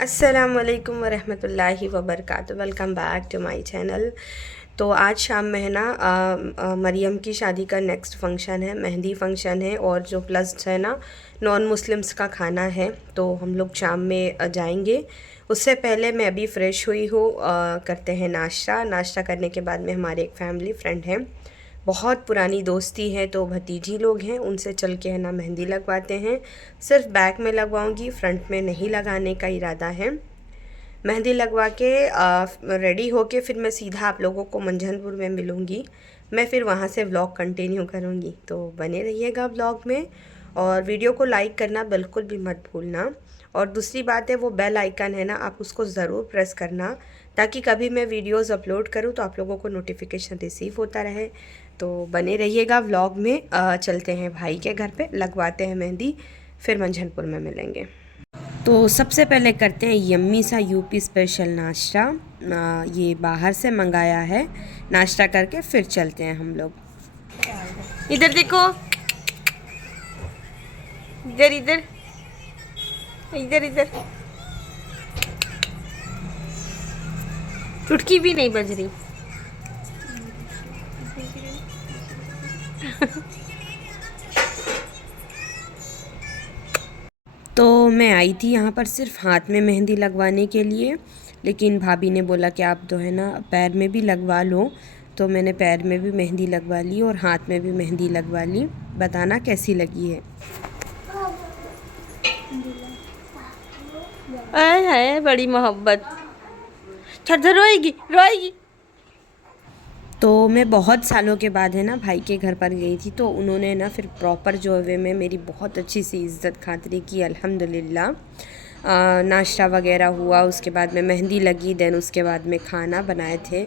अस्सलामुअलैकुम वरहमतुल्लाहि वबरकातुहू। Welcome back to my channel. तो आज शाम में है ना मरियम की शादी का नेक्स्ट फंक्शन है, मेहंदी फंक्शन है और जो प्लस है ना नॉन मुस्लिम्स का खाना है। तो हम लोग शाम में जाएंगे। उससे पहले मैं अभी फ़्रेश हुई हूँ। करते हैं नाश्ता। नाश्ता करने के बाद में हमारे एक फैमिली फ्रेंड हैं, बहुत पुरानी दोस्ती है, तो भतीजी लोग हैं, उनसे चल के है ना मेहंदी लगवाते हैं। सिर्फ बैक में लगवाऊंगी, फ्रंट में नहीं लगाने का इरादा है। मेहंदी लगवा के रेडी होके फिर मैं सीधा आप लोगों को मंझनपुर में मिलूँगी। मैं फिर वहाँ से व्लॉग कंटिन्यू करूँगी, तो बने रहिएगा व्लॉग में। और वीडियो को लाइक करना बिल्कुल भी मत भूलना। और दूसरी बात है, वो बेल आइकन है ना, आप उसको ज़रूर प्रेस करना, ताकि कभी मैं वीडियोस अपलोड करूँ तो आप लोगों को नोटिफिकेशन रिसीव होता रहे। तो बने रहिएगा व्लॉग में। चलते हैं भाई के घर पे, लगवाते हैं मेहंदी, फिर मंझनपुर में मिलेंगे। तो सबसे पहले करते हैं यम्मी सा यूपी स्पेशल नाश्ता। ये बाहर से मंगाया है। नाश्ता करके फिर चलते हैं हम लोग। इधर देखो, इधर इधर इधर इधर। चुटकी भी नहीं बज रही। तो मैं आई थी यहाँ पर सिर्फ हाथ में मेहंदी लगवाने के लिए, लेकिन भाभी ने बोला कि आप तो है ना पैर में भी लगवा लो। तो मैंने पैर में भी मेहंदी लगवा ली और हाथ में भी मेहंदी लगवा ली। बताना कैसी लगी है। आए है बड़ी मोहब्बत। छर रोएगी रोएगी। तो मैं बहुत सालों के बाद है ना भाई के घर पर गई थी, तो उन्होंने ना फिर प्रॉपर जो वे में मेरी बहुत अच्छी सी इज़्ज़त खातिरी की, अल्हम्दुलिल्लाह। नाश्ता वगैरह हुआ, उसके बाद में मेहंदी लगी, देन उसके बाद में खाना बनाए थे।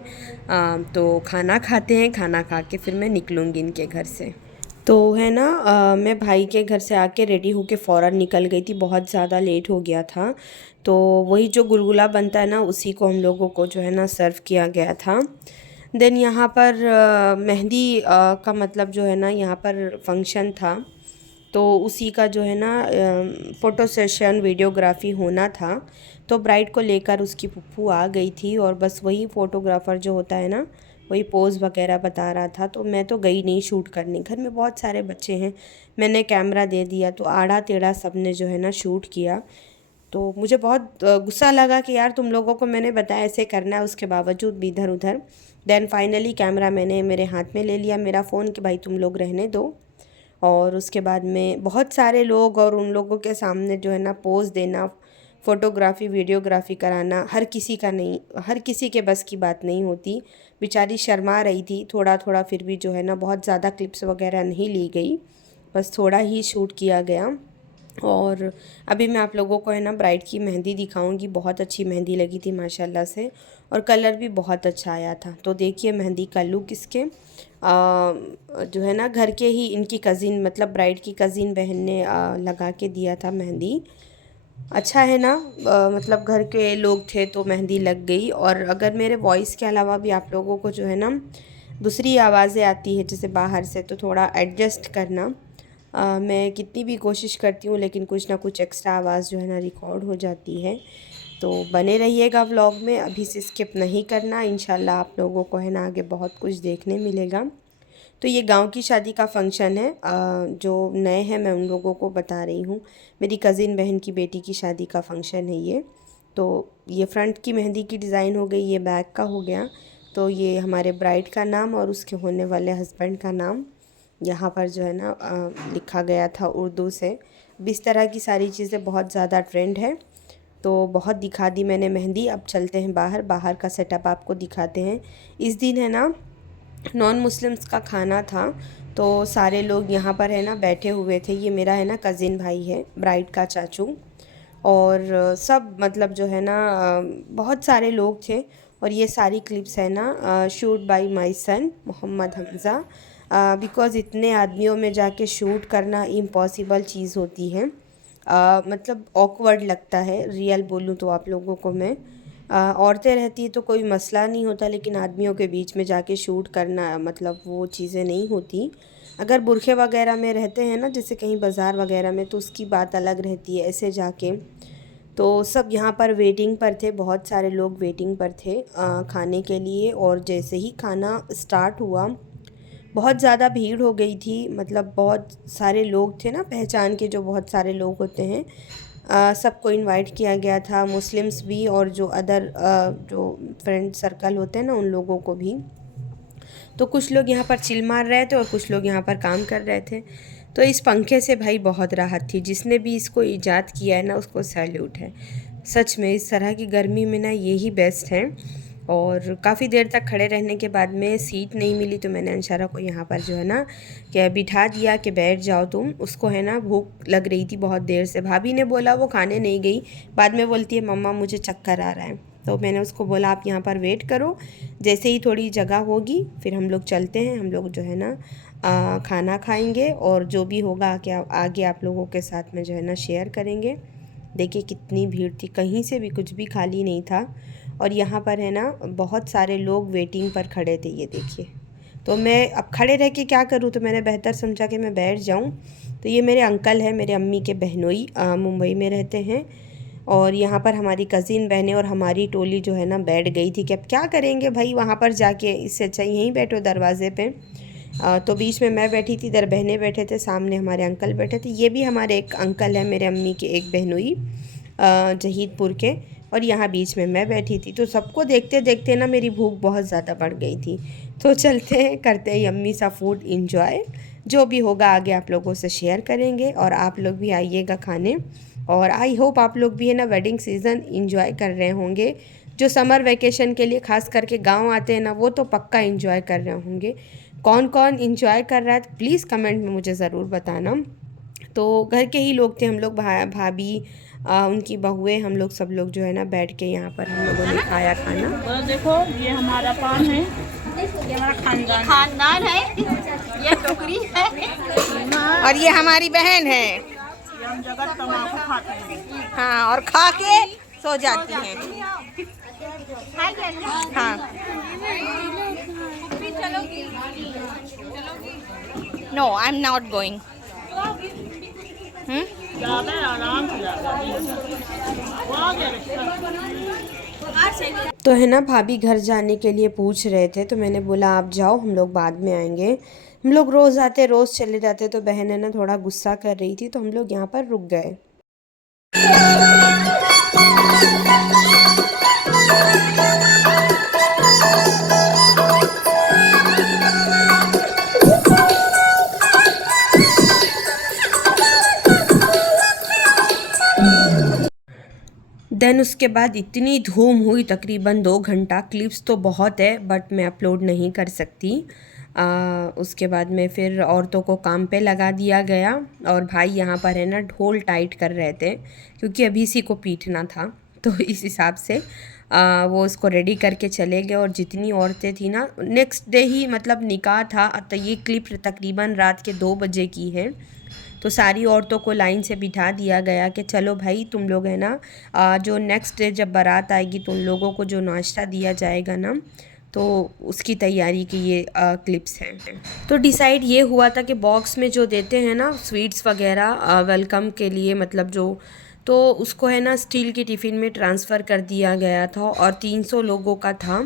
तो खाना खाते हैं, खाना खा के फिर मैं निकलूँगी इनके घर से। तो है ना मैं भाई के घर से आके रेडी होके फ़ौरन निकल गई थी, बहुत ज़्यादा लेट हो गया था। तो वही जो गुलगुला बनता है ना, उसी को हम लोगों को जो है ना सर्व किया गया था। देन यहाँ पर मेहंदी का मतलब जो है ना, यहाँ पर फंक्शन था, तो उसी का जो है ना फ़ोटो सेशन वीडियोग्राफी होना था। तो ब्राइड को लेकर उसकी फूफू आ गई थी, और बस वही फ़ोटोग्राफ़र जो होता है ना, वही पोज़ वगैरह बता रहा था। तो मैं तो गई नहीं शूट करने, घर में बहुत सारे बच्चे हैं, मैंने कैमरा दे दिया, तो आड़ा टेढ़ा सब ने जो है ना शूट किया। तो मुझे बहुत गुस्सा लगा कि यार तुम लोगों को मैंने बताया ऐसे करना है, उसके बावजूद भी इधर उधर। देन फाइनली कैमरा मैंने मेरे हाथ में ले लिया, मेरा फ़ोन, कि भाई तुम लोग रहने दो। और उसके बाद में बहुत सारे लोग और उन लोगों के सामने जो है ना पोज़ देना, फ़ोटोग्राफ़ी वीडियोग्राफ़ी कराना, हर किसी का नहीं, हर किसी के बस की बात नहीं होती। बेचारी शर्मा रही थी थोड़ा थोड़ा, फिर भी जो है ना बहुत ज़्यादा क्लिप्स वगैरह नहीं ली गई, बस थोड़ा ही शूट किया गया। और अभी मैं आप लोगों को है ना ब्राइड की मेहंदी दिखाऊंगी। बहुत अच्छी मेहंदी लगी थी माशाल्लाह से, और कलर भी बहुत अच्छा आया था। तो देखिए मेहंदी का लुक इसके जो है ना घर के ही इनकी कज़िन, मतलब ब्राइड की कज़िन बहन ने लगा के दिया था मेहंदी। अच्छा है ना, मतलब घर के लोग थे तो मेहंदी लग गई। और अगर मेरे वॉइस के अलावा भी आप लोगों को जो है ना दूसरी आवाज़ें आती है जैसे बाहर से, तो थोड़ा एडजस्ट करना। मैं कितनी भी कोशिश करती हूँ, लेकिन कुछ ना कुछ एक्स्ट्रा आवाज़ जो है ना रिकॉर्ड हो जाती है। तो बने रहिएगा व्लॉग में, अभी से स्किप नहीं करना। इंशाल्लाह आप लोगों को है ना आगे बहुत कुछ देखने मिलेगा। तो ये गांव की शादी का फंक्शन है। जो नए हैं मैं उन लोगों को बता रही हूँ, मेरी कज़िन बहन की बेटी की शादी का फंक्शन है ये। तो ये फ्रंट की मेहंदी की डिज़ाइन हो गई, ये बैक का हो गया। तो ये हमारे ब्राइड का नाम और उसके होने वाले हस्बैंड का नाम यहाँ पर जो है ना लिखा गया था उर्दू से। अब इस तरह की सारी चीज़ें बहुत ज़्यादा ट्रेंड है, तो बहुत दिखा दी मैंने मेहंदी। अब चलते हैं बाहर, बाहर का सेटअप आपको दिखाते हैं। इस दिन है ना नॉन मुस्लिम्स का खाना था, तो सारे लोग यहाँ पर है ना बैठे हुए थे। ये मेरा है ना कज़िन भाई है, ब्राइड का चाचू, और सब मतलब जो है ना बहुत सारे लोग थे। और ये सारी क्लिप्स है ना shoot by my son Mohammad Hamza. Because इतने आदमियों में जाके शूट करना इम्पॉसिबल चीज़ होती है। मतलब ऑकवर्ड लगता है, रियल बोलूँ तो आप लोगों को मैं। औरतें रहती तो कोई मसला नहीं होता, लेकिन आदमियों के बीच में जाके शूट करना मतलब वो चीज़ें नहीं होती। अगर बुरखे वगैरह में रहते हैं ना, जैसे कहीं बाज़ार वगैरह में, तो उसकी बात अलग रहती है, ऐसे जाके तो सब यहाँ पर वेटिंग पर थे, बहुत सारे लोग वेटिंग पर थे खाने के लिए। और जैसे ही खाना स्टार्ट हुआ बहुत ज़्यादा भीड़ हो गई थी, मतलब बहुत सारे लोग थे ना, पहचान के जो बहुत सारे लोग होते हैं, सबको इनवाइट किया गया था, मुस्लिम्स भी और जो अदर जो फ्रेंड सर्कल होते हैं ना, उन लोगों को भी। तो कुछ लोग यहाँ पर चिल मार रहे थे और कुछ लोग यहाँ पर काम कर रहे थे। तो इस पंखे से भाई बहुत राहत थी, जिसने भी इसको ईजाद किया है ना उसको सैल्यूट है। सच में इस तरह की गर्मी में ना यही बेस्ट है। और काफ़ी देर तक खड़े रहने के बाद में सीट नहीं मिली, तो मैंने अंशारा को यहाँ पर जो है ना क्या बिठा दिया कि बैठ जाओ तुम। उसको है ना भूख लग रही थी बहुत देर से, भाभी ने बोला वो खाने नहीं गई, बाद में बोलती है मम्मा मुझे चक्कर आ रहा है। तो मैंने उसको बोला आप यहाँ पर वेट करो, जैसे ही थोड़ी जगह होगी फिर हम लोग चलते हैं, हम लोग जो है ना खाना खाएंगे और जो भी होगा क्या आगे आप लोगों के साथ में जो है ना शेयर करेंगे। देखिए कितनी भीड़ थी, कहीं से भी कुछ भी खाली नहीं था। और यहाँ पर है ना बहुत सारे लोग वेटिंग पर खड़े थे, ये देखिए। तो मैं अब खड़े रह के क्या करूँ, तो मैंने बेहतर समझा कि मैं बैठ जाऊँ। तो ये मेरे अंकल हैं, मेरे अम्मी के बहनोई, मुंबई में रहते हैं। और यहाँ पर हमारी कज़िन बहनें और हमारी टोली जो है ना बैठ गई थी कि अब क्या करेंगे भाई वहाँ पर जाके, इससे अच्छा यहीं बैठो दरवाज़े पे। तो बीच में मैं बैठी थी, इधर बहनें बैठे थे, सामने हमारे अंकल बैठे थे। ये भी हमारे एक अंकल हैं, मेरे अम्मी के एक बहनोई जहीदपुर के। और यहाँ बीच में मैं बैठी थी। तो सबको देखते देखते ना मेरी भूख बहुत ज़्यादा बढ़ गई थी। तो चलते हैं, करते हैं यम्मी सा फूड इंजॉय। जो भी होगा आगे आप लोगों से शेयर करेंगे, और आप लोग भी आइएगा खाने। और आई होप आप लोग भी है ना वेडिंग सीज़न इंजॉय कर रहे होंगे। जो समर वेकेशन के लिए ख़ास करके गांव आते हैं ना, वो तो पक्का इंजॉय कर रहे होंगे। कौन कौन इंजॉय कर रहा है तो प्लीज़ कमेंट में मुझे ज़रूर बताना। तो घर के ही लोग थे हम लोग, भाभी उनकी बहुएं, हम लोग सब लोग जो है ना बैठ के यहाँ पर हम लोगों ने खाया खाना। तो देखो ये हमारा पान है, ये हमारा खानदान है, ये टोकरी है, और ये हमारी बहन है। ये हम जगत तम्बाकू खाते हैं। हाँ, और खा के सो जाती हैं। हाँ, no I am not going. ज़्यादा आराम से जाता है। वो आ गया रिश्ता। तो है ना भाभी घर जाने के लिए पूछ रहे थे, तो मैंने बोला आप जाओ, हम लोग बाद में आएंगे। हम लोग रोज़ आते रोज़ चले जाते, तो बहन है ना थोड़ा गुस्सा कर रही थी, तो हम लोग यहाँ पर रुक गए। देन उसके बाद इतनी धूम हुई, तकरीबन 2 घंटा। क्लिप्स तो बहुत है बट मैं अपलोड नहीं कर सकती। उसके बाद में फिर औरतों को काम पे लगा दिया गया, और भाई यहाँ पर है ना ढोल टाइट कर रहे थे, क्योंकि अभी इसी को पीटना था। तो इस हिसाब से वो उसको रेडी करके चले गए। और जितनी औरतें थी ना, नेक्स्ट डे ही मतलब निकाह था। तो ये क्लिप तकरीबन रात के 2 बजे की है। तो सारी औरतों को लाइन से बिठा दिया गया कि चलो भाई तुम लोग है ना जो नेक्स्ट डे जब बारात आएगी तो उन लोगों को जो नाश्ता दिया जाएगा ना, तो उसकी तैयारी की ये क्लिप्स हैं। तो डिसाइड ये हुआ था कि बॉक्स में जो देते हैं ना स्वीट्स वगैरह वेलकम के लिए, मतलब जो, तो उसको है ना स्टील की टिफ़िन में ट्रांसफ़र कर दिया गया था। और 300 लोगों का था,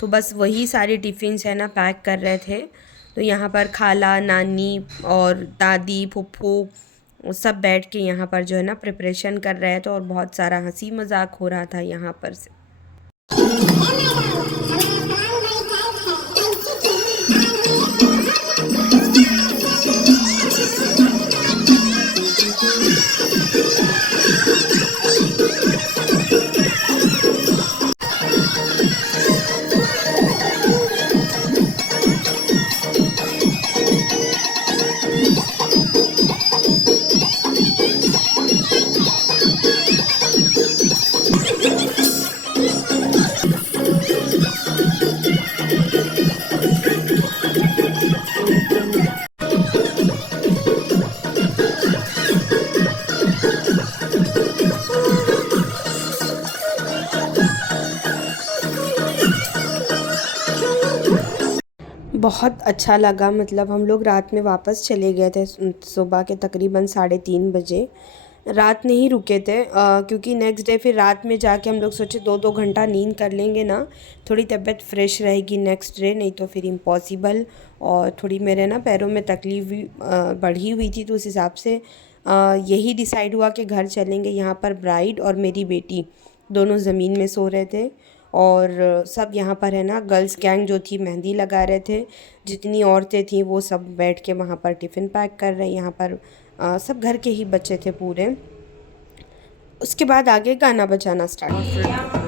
तो बस वही सारी टिफ़िन्स है ना पैक कर रहे थे। तो यहाँ पर खाला, नानी और दादी, फुप्फू सब बैठ के यहाँ पर जो है ना प्रिपरेशन कर रहे थे, और बहुत सारा हंसी मजाक हो रहा था यहाँ पर से। बहुत अच्छा लगा, मतलब हम लोग रात में वापस चले गए थे सुबह के तकरीबन 3:30 बजे। रात नहीं रुके थे क्योंकि नेक्स्ट डे फिर रात में जाके हम लोग सोचे 2-2 घंटा नींद कर लेंगे ना, थोड़ी तबीयत फ्रेश रहेगी नेक्स्ट डे, नहीं तो फिर इम्पॉसिबल। और थोड़ी मेरे ना पैरों में तकलीफ़ भी बढ़ी हुई थी, तो उस हिसाब से यही डिसाइड हुआ कि घर चलेंगे। यहाँ पर ब्राइड और मेरी बेटी दोनों ज़मीन में सो रहे थे और सब यहाँ पर है ना गर्ल्स गैंग जो थी मेहंदी लगा रहे थे। जितनी औरतें थीं वो सब बैठ के वहाँ पर टिफ़िन पैक कर रहे। यहाँ पर सब घर के ही बच्चे थे पूरे। उसके बाद आगे गाना बजाना स्टार्ट।